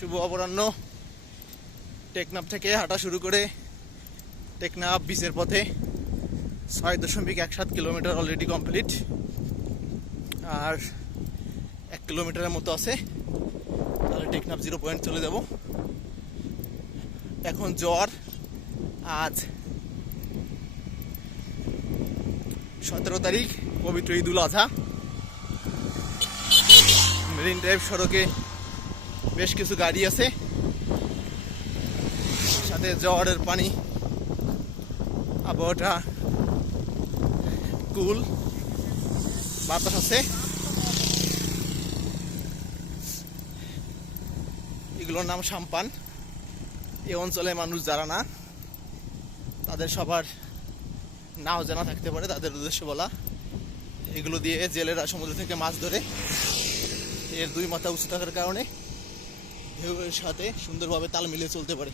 শুভ অপরাহ্ন। টেকনাফ থেকে হাঁটা শুরু করে টেকনাফ বিচের পথে 6.17 কিলোমিটার অলরেডি কমপ্লিট, আর 1 কিলোমিটারের মতো আছে, তাহলে টেকনাফ 0 পয়েন্ট চলে যাব। এখন জ্বর, আজ 17 তারিখ, পবিত্র ঈদুল আজহা। মেরিন ড্রাইভ সড়কে বেশ কিছু গাড়ি আছে, সাথে জ্বরের পানি, আবহাওয়াটা কুল, বাতাস আছে। এগুলোর নাম সাম্পান। এই অঞ্চলে মানুষ যারা না, তাদের সবার নাও জানা থাকতে পারে, তাদের উদ্দেশ্যে বলা। এগুলো দিয়ে জেলেরা সমুদ্র থেকে মাছ ধরে। এর দুই মাথা উঁচু থাকার কারণে ঢেউয়ের সাথে সুন্দরভাবে তাল মিলিয়ে চলতে পারে।